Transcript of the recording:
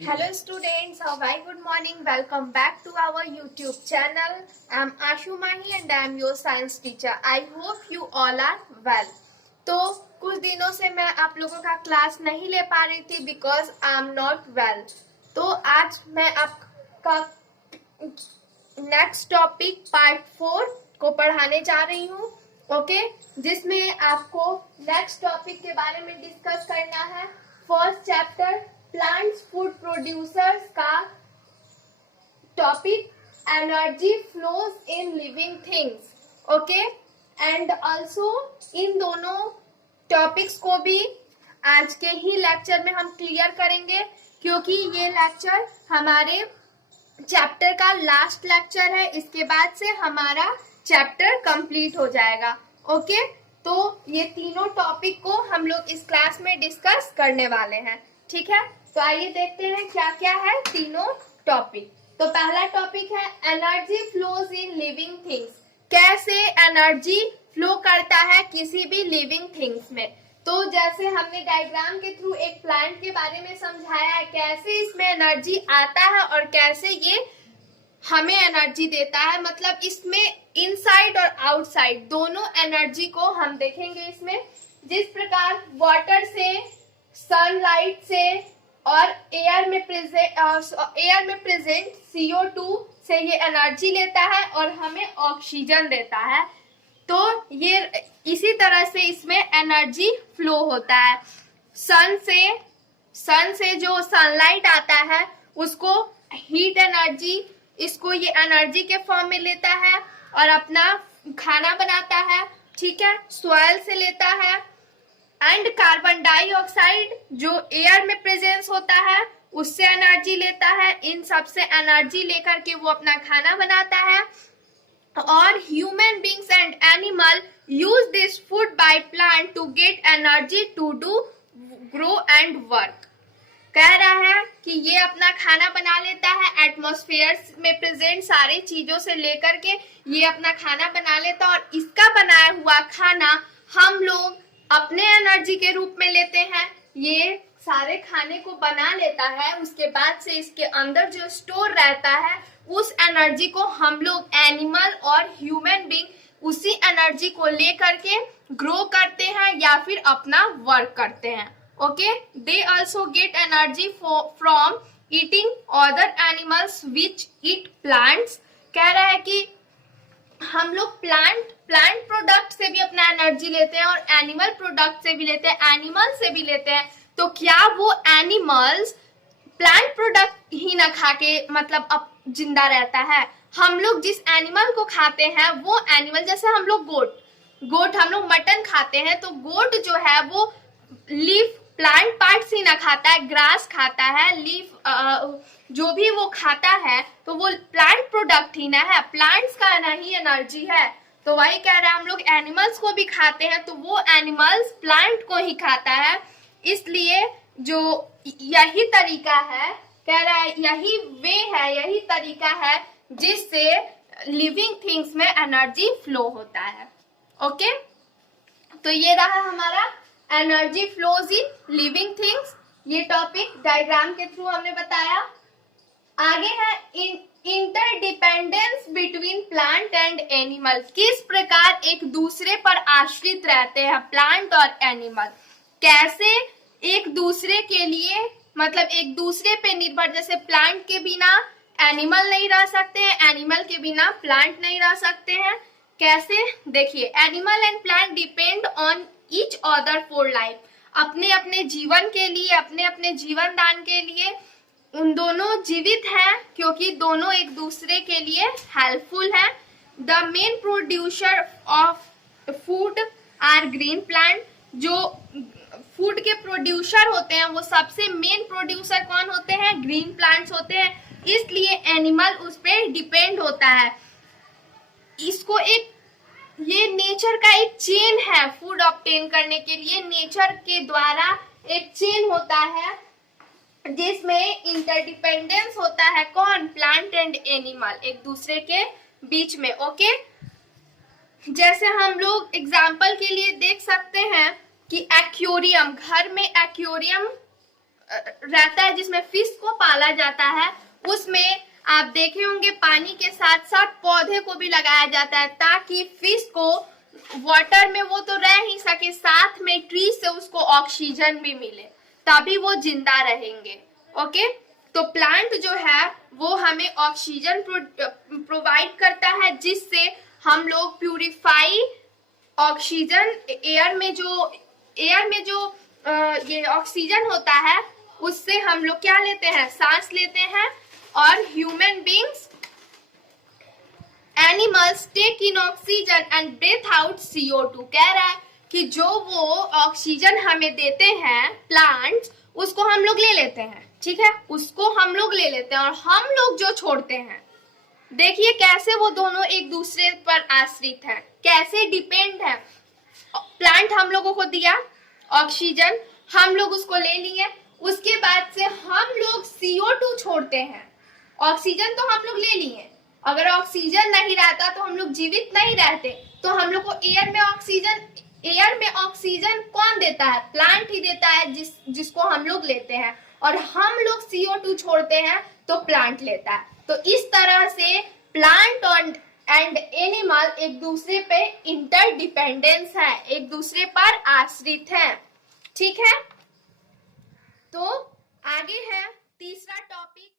Hello students, a very good morning. Welcome back to our YouTube channel. I am Ashu Mahi and I am your science teacher. I hope you all are well. तो कुछ दिनों से मैं आप लोगों का class नहीं ले पा रही थी because I am not well. तो आज मैं आपका नेक्स्ट टॉपिक पार्ट 4 को पढ़ाने जा रही हूँ, ओके, जिसमें आपको नेक्स्ट टॉपिक के बारे में डिस्कस करना है। First chapter plants food producers का topic energy flows in living things, okay, and also इन दोनों टॉपिक्स को भी आज के ही लेक्चर में हम क्लियर करेंगे, क्योंकि ये लेक्चर हमारे चैप्टर का लास्ट लेक्चर है। इसके बाद से हमारा चैप्टर कंप्लीट हो जाएगा, ओके। तो ये तीनों टॉपिक को हम लोग इस क्लास में डिस्कस करने वाले हैं, ठीक है। तो आइए देखते हैं क्या क्या है तीनों टॉपिक। तो पहला टॉपिक है energy flows in living things. कैसे एनर्जी फ्लो करता है किसी भी लिविंग थिंग्स में। तो जैसे हमने डायग्राम के थ्रू एक प्लांट के बारे में समझाया है, कैसे इसमें एनर्जी आता है और कैसे ये हमें एनर्जी देता है, मतलब इसमें इनसाइड और आउटसाइड दोनों एनर्जी को हम देखेंगे इसमें। जिस प्रकार वाटर से, सनलाइट से और एयर में प्रेजेंट CO2 से ये एनर्जी लेता है और हमें ऑक्सीजन देता है। तो ये इसी तरह से इसमें एनर्जी फ्लो होता है। सन से जो सनलाइट आता है उसको हीट एनर्जी, इसको ये एनर्जी के फॉर्म में लेता है और अपना खाना बनाता है, ठीक है। सॉइल से लेता है एंड कार्बन डाइऑक्साइड जो एयर में प्रेजेंस होता है उससे एनर्जी लेता है। इन सब से एनर्जी लेकर के वो अपना खाना बनाता है। और human beings and animal use this food by plant to get energy to do grow and work. कह रहा है कि ये अपना खाना बना लेता है, एटमॉस्फेयर में प्रेजेंट सारी चीजों से लेकर के ये अपना खाना बना लेता है और इसका बनाया हुआ खाना हम लोग अपने एनर्जी के रूप में लेते हैं। ये सारे खाने को बना लेता है, उसके बाद से इसके अंदर जो स्टोर रहता है उस एनर्जी को हम लोग एनिमल और ह्यूमन बीइंग उसी एनर्जी को लेकर के ग्रो करते हैं या फिर अपना वर्क करते हैं, okay. They also get energy from eating other animals which eat plants. कह रहा है कि हम लोग प्लांट प्रोडक्ट से भी अपना एनर्जी लेते हैं और एनिमल प्रोडक्ट से भी लेते हैं, एनिमल से भी लेते हैं। तो क्या वो एनिमल्स प्लांट प्रोडक्ट ही ना खा के मतलब अब जिंदा रहता है? हम लोग जिस एनिमल को खाते हैं वो एनिमल, जैसे हम लोग गोट हम लोग मटन खाते हैं, तो गोट जो है वो लीफ प्लांट पार्ट्स ही ना खाता है, ग्रास खाता है, लीफ जो भी वो खाता है तो वो प्लांट प्रोडक्ट ही ना है, प्लांट्स का ना ही एनर्जी है। तो वही कह रहा है हम लोग एनिमल्स को भी खाते हैं तो वो एनिमल्स प्लांट को ही खाता है। इसलिए जो यही तरीका है, कह रहा है यही वे है, यही तरीका है जिससे लिविंग थिंग्स में एनर्जी फ्लो होता है, ओके। तो ये रहा हमारा energy flows in living things. ये टॉपिक डायग्राम के थ्रू हमने बताया। आगे है interdependence between plant and animal. किस प्रकार एक दूसरे पर आश्रित रहते हैं प्लांट और एनिमल, कैसे एक दूसरे के लिए मतलब एक दूसरे पे निर्भर। जैसे प्लांट के बिना एनिमल नहीं रह सकते हैं, एनिमल के बिना प्लांट नहीं रह सकते हैं। कैसे, देखिए, animal and plant depend on each other for life. अपने अपने जीवन के लिए, अपने अपने जीवन दान के लिए उन दोनों जीवित हैं, क्योंकि दोनों एक दूसरे के लिए हेल्पफुल हैं। The main producer of food are green plant. जो फूड के प्रोड्यूसर होते हैं वो सबसे मेन प्रोड्यूसर कौन होते हैं? ग्रीन प्लांट्स होते हैं। इसलिए एनिमल उस पर डिपेंड होता है। इसको एक ये नेचर का एक चेन है, फूड ऑब्टेन करने के लिए नेचर के द्वारा एक चेन होता है जिसमें इंटरडिपेंडेंस होता है। कौन? प्लांट एंड एनिमल एक दूसरे के बीच में, ओके। जैसे हम लोग एग्जाम्पल के लिए देख सकते हैं कि एक्वेरियम, घर में एक्वेरियम रहता है, जिसमें फिश को पाला जाता है, उसमें आप देखे होंगे पानी के साथ साथ पौधे को भी लगाया जाता है, ताकि फिश को वाटर में वो तो रह ही सके, साथ में ट्री से उसको ऑक्सीजन भी मिले, तभी वो जिंदा रहेंगे। ओके, तो प्लांट जो है वो हमें ऑक्सीजन प्रोवाइड करता है, जिससे हम लोग प्यूरिफाई ऑक्सीजन एयर में जो ये ऑक्सीजन होता है, उससे हम लोग क्या लेते हैं, सांस लेते हैं। और human beings, animals take in oxygen and breathe out CO2। कह रहा है कि जो वो ऑक्सीजन हमें देते हैं प्लांट्स, उसको हम लोग ले लेते हैं, ठीक है, उसको हम लोग ले लेते हैं और हम लोग जो छोड़ते हैं। देखिए कैसे वो दोनों एक दूसरे पर आश्रित है, कैसे डिपेंड है। प्लांट हम लोगों को दिया ऑक्सीजन, हम लोग उसको ले लिए, उसके बाद से हम लोग CO2 छोड़ते हैं। ऑक्सीजन तो हम लोग ले लिए, अगर ऑक्सीजन नहीं रहता तो हम लोग जीवित नहीं रहते। तो हम लोग को एयर में ऑक्सीजन कौन देता है, प्लांट ही देता है, जिसको हम लोग लेते हैं, और हम लोग CO2 छोड़ते हैं तो प्लांट लेता है। तो इस तरह से प्लांट एंड एनिमल एक दूसरे पे इंटरडिपेंडेंस है, एक दूसरे पर आश्रित है, ठीक है। तो आगे है तीसरा टॉपिक।